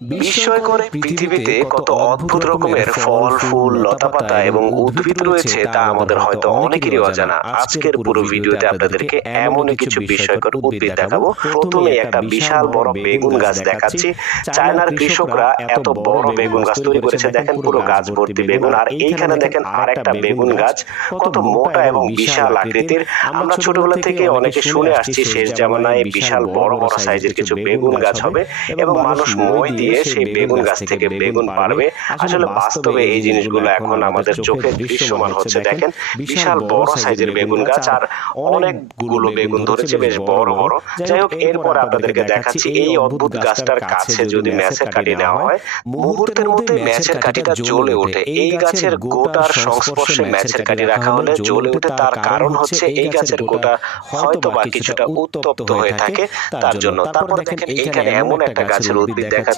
বিস্ময়কর এই পৃথিবীতে কত অদ্ভুত রকমের ফল, ফুল, লতাপাতা এবং উদ্ভিদ রয়েছে তা আমাদের হয়তো অনেকেরই অজানা। আজকের পুরো ভিডিওতে আপনাদেরকে এমনই কিছু বিস্ময়কর উদ্ভিদ দেখাবো। প্রথমে একটা বিশাল বড় বেগুন গাছ দেখাচ্ছি। চায়নার কৃষকরা এত বড় বেগুন গাছ তৈরি করেছে, দেখেন পুরো গাছ ভর্তি বেগুন। আর এইখানে দেখেন আরেকটা বেগুন গাছ, কত মোটা এবং বিশাল আকৃতির। আমরা ছোটবেলা থেকে অনেকে শুনে আসছি শেষ জামানায় বিশাল বড় বড় সাইজের কিছু বেগুন গাছ হবে এবং মানুষ মই দিয়ে সেই বেগুন গাছ থেকে বেগুন পারবে। আসলে বাস্তবে এই জিনিসগুলো এখন আমাদের চোখে দৃশ্যমান হচ্ছে। দেখেন বিশাল বড় সাইজের বেগুন গাছ আর অনেকগুলো বেগুন ধরেছে, বেশ বড় বড়। যাই হোক, এরপর আপনাদেরকে দেখাচ্ছি এই অদ্ভুত গাছটার কাছে যদি ম্যাচের কাঠি নেওয়া হয়, মুহূর্তের মধ্যে ম্যাচের কাঠিটা জ্বলে ওঠে। এই গাছের গোটার সংস্পর্শে ম্যাচের কাঠি রাখা হলে জ্বলে ওঠে। তার কারণ হচ্ছে এই গাছের গোটা হয়তো বা কিছুটা উত্তপ্ত হয়ে থাকে তার জন্য। তারপর দেখেন এইখানে এমন একটা গাছের উদ্ভিদ দেখাচ্ছি,